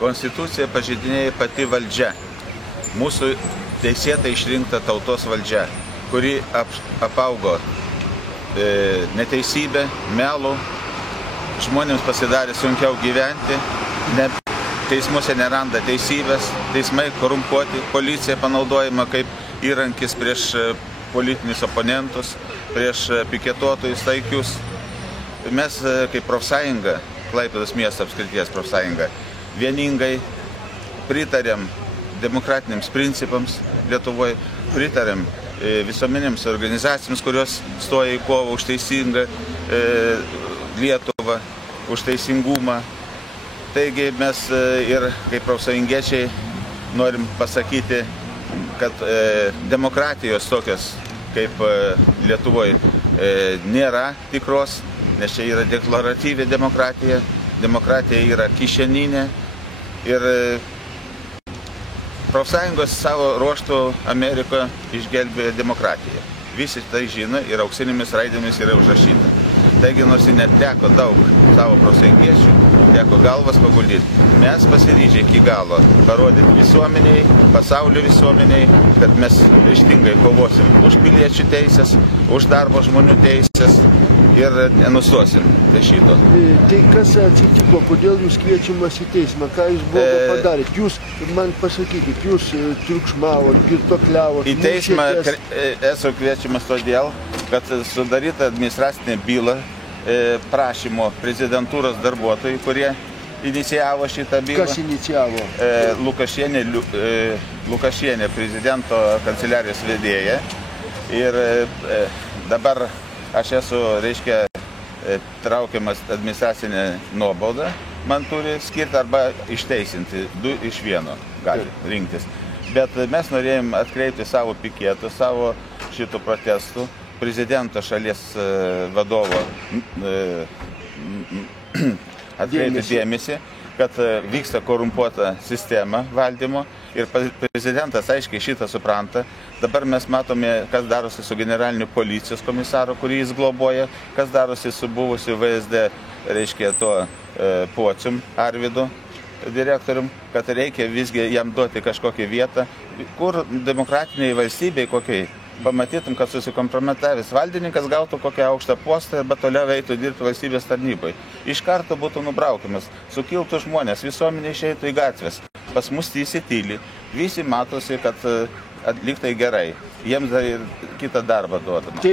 Konstituciją pažeidinėja pati valdžia, mūsų teisėtai išrinkta tautos valdžia, kuri apaugo neteisybę, melų, žmonėms pasidarė sunkiau gyventi, teismuose neranda teisybės, teismai korumpuoti, policija panaudojama kaip įrankis prieš politinius oponentus, prieš piketuotojus taikius. Mes kaip profsąjunga, Klaipėdos miesto apskrities profsąjunga, vieningai pritarėm demokratiniams principams Lietuvoje, pritarėm visuomenėms organizacijoms, kurios stoja į kovą už teisingą Lietuvą, už teisingumą. Taigi mes ir kaip profsąjungiečiai norim pasakyti, kad demokratijos tokios kaip Lietuvoje nėra tikros, nes čia yra deklaratyvi demokratija, demokratija yra kišeninė ir profsąjungos savo ruoštų Amerikoje išgelbėjo demokratiją. Visi tai žino ir auksinėmis raidėmis yra užrašyta. Taigi nors ir neteko daug savo profsąjungiečių, teko galvas paguldyti. Mes pasiryžę iki galo parodyti visuomeniai, pasaulio visuomeniai, kad mes ryžtingai kovosim už piliečių teisės, už darbo žmonių teisės ir nenustosim šito. Tai kas atsitiko, kodėl jūs kviečiamas į teismą, ką jūs blogo padarėt? Jūs man pasakykit, jūs triukšmavot, girtuokliavot, į teismą esu kviečiamas todėl, kad sudaryta administracinė byla prašymo prezidentūros darbuotojai, kurie inicijavo šitą bylą. Kas inicijavo? Lukašienė, prezidento kanceliarijos vedėja. Ir dabar aš esu, reiškia, traukiamas administracinę nuobaudą, man turi skirti arba išteisinti, 2 iš 1 gali rinktis. Bet mes norėjom atkreipti savo piketų, savo šitų protestų, prezidento šalies vadovo atkreipti dėmesį, kad vyksta korumpuota sistema valdymo ir prezidentas aiškiai šitą supranta. Dabar mes matome, kas darosi su generaliniu policijos komisaru, kurį jis globoja, kas darosi su buvusiu VSD, reiškia to Pocium Arvydu direktorium, kad reikia visgi jam duoti kažkokią vietą, kur demokratiniai valstybei kokiai. Pamatytum, kad susikompromitavęs valdininkas gautų kokią aukštą postą ir toliau eitų dirbti valstybės tarnybai. Iš karto būtų nubraukiamas, sukiltų žmonės, visuomenė išeitų į gatvės. Pas mus įsityli, visi matosi, kad lyg tai gerai, jiems dar ir kitą darbą duodama.